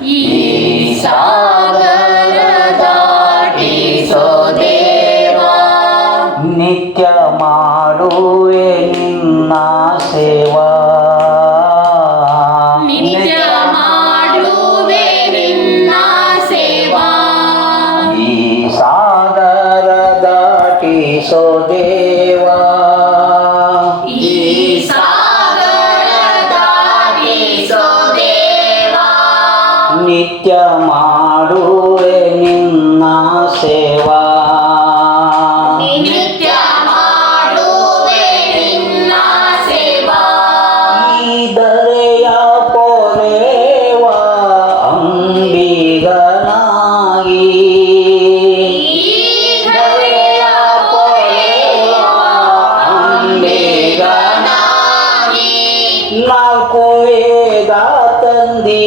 ಈ ಸಾಗರ ದಾಟಿಸೋ ದೇವಾ. ನಿತ್ಯ ಮಾಡುವೆ ನಿನ್ನ ಸೇವಾ, ನಿತ್ಯ ಮಾಡುವೆ ನಿನ್ನ ಸೇವಾ. ಈ ಸಾಗರ ದಾಟಿಸೋ ದೇವಾ, ಈ ಸಾಗರ ದಾಟಿಸೋ ದೇವಾ. ನಿತ್ಯ ಮಾಡುವೆ ನಿನ್ನ ಸೇವಾ, ನಿತ್ಯ ಮಾಡುವೆ ನಿನ್ನ ಸೇವಾ. ಈ ದರೆಯ ಪೊರೆವ ಅಂಬಿಗನಾಗಿ, ಈ ಧರೆಯ ಪೊರೆವ ಅಂಬಿಗನಾಗಿ. ನಾಲ್ಕು ವೇದ ತಂದಿ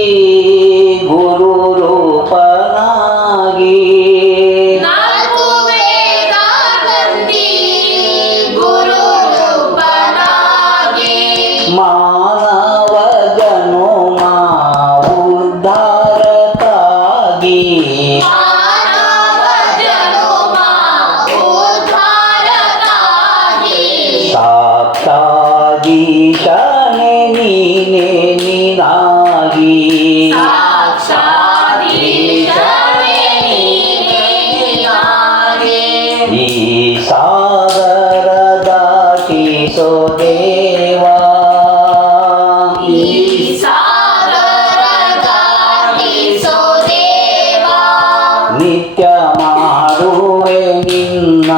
ಗುರು ರೂಪನಾಗಿ, ನಾಲ್ಕು ವೇದ ತಂದಿ ಗುರು ರೂಪನಾಗಿ. ಮಾನವ ಜನುಮ ಉದ್ಧಾರಕ್ಕಾಗಿ, ಮಾನವ ಜನುಮ ಉದ್ಧಾರಕ್ಕಾಗಿ. ಸಾಕ್ಷಾದೀಶನೇ ನೀನೇ ನೀನಾಗಿ, ಸಾಕ್ಷಾದೀಶನೇ ನೀನೇ ನೀನಾಗಿ. ಈ ಸಾಗರ ದಾಟಿಸೋ ದೇವಾ, ಈ ಸಾಗರ ದಾಟಿಸೋ ದೇವಾ. ನಿತ್ಯ ಮಾಡುವೆ ನಿನ್ನ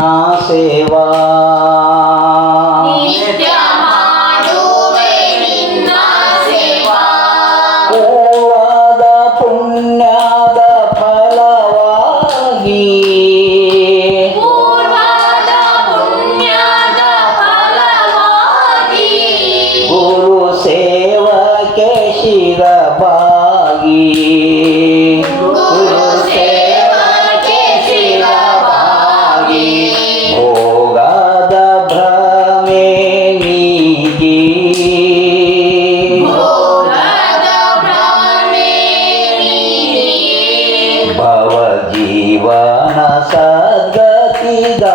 ಸೇವಾ, ನಿತ್ಯ ಮಾಡುವೆ ನಿನ್ನ ಸೇವಾ. ಪೂರ್ವದ ಪುಣ್ಯದ ಫಲವಾಗಿ, ಪೂರ್ವದ ಪುಣ್ಯದ ಫಲವಾಗಿ. ಗುರು ಸೇವಕ್ಕೆ ಶಿರಬಾಗಿ, ಗುರು ಸೇವಕ್ಕೆ ಶಿರಬಾಗಿ. ಭೋಗದ ಭ್ರಮೆ ನೀಗಿ, ಭೋಗದ ಭ್ರಮೆ ನೀಗಿ. ಭವ ಜೀವನ ಸದ್ಗತಿಗಾಗಿ,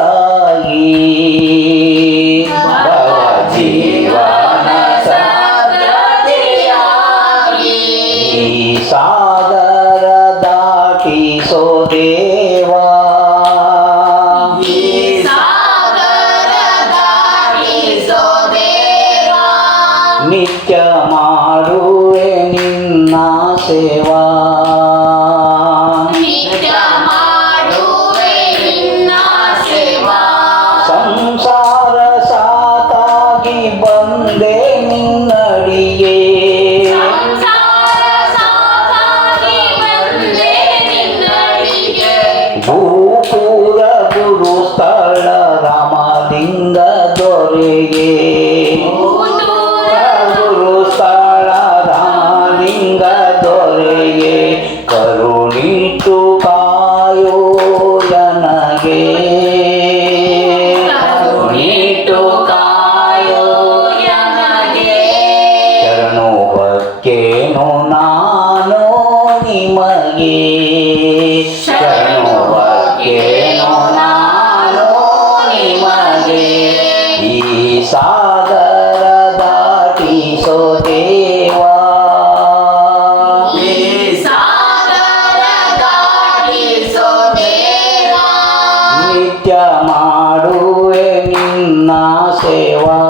ಭವ ಜೀವನ ಸದ್ಗತಿಯಾಗಿ. ಈ ಸಾಗರ ದಾಟಿಸೋ ದೇವಾ, ಈ ಸಾಗರ ದಾಟಿಸೋ ದೇವಾ. ನಿತ್ಯ ಮಾಡುವೆ ನಿನ್ನ ಸೇವಾ, ನಿತ್ಯ ಮಾಡುವೆ ನಿನ್ನ ಸೇವಾ. ಸಂಸಾರ ಸಾತಾಗಿ ಬಂದೆ ನಿನ್ನಡಿಗೆ, ಸಂಸಾರ ಸಾಕಾಗಿ ಬಂದೆ ನಿನ್ನಡಿಗೆ. ಭೂಪುರ ಗುರು ಸ್ಥಳ ರಾಮಲಿಂಗ ದೊರೆಗೆ, ಭೂತೂರ ಗುರು ಸ್ಥಳ ರಾಮಲಿಂಗ ದೊರೆಗೆ, ಕರುಣಿಟ್ಟು ಕಾಯೋ ಜನಗೆ, ಕರುಣಿಟ್ಟು ಕಾಯೋ ನನಗೆ. ಶರಣುವಕ್ಕೇನು ನಾನು ನಿಮಗೆ, ಶರಣುವಕ್ಕೇನು ನಾನು ನಿಮಗೆ. ಈ ಸಾಗರ ದಾಟಿಸೋ ದೇವಾ, ಈ ಸಾಗರ ದಾಟಿಸೋ ದೇವಾ. ನಿತ್ಯ ಮಾಡುವೆ ನಿನ್ನ ಸೇವಾ.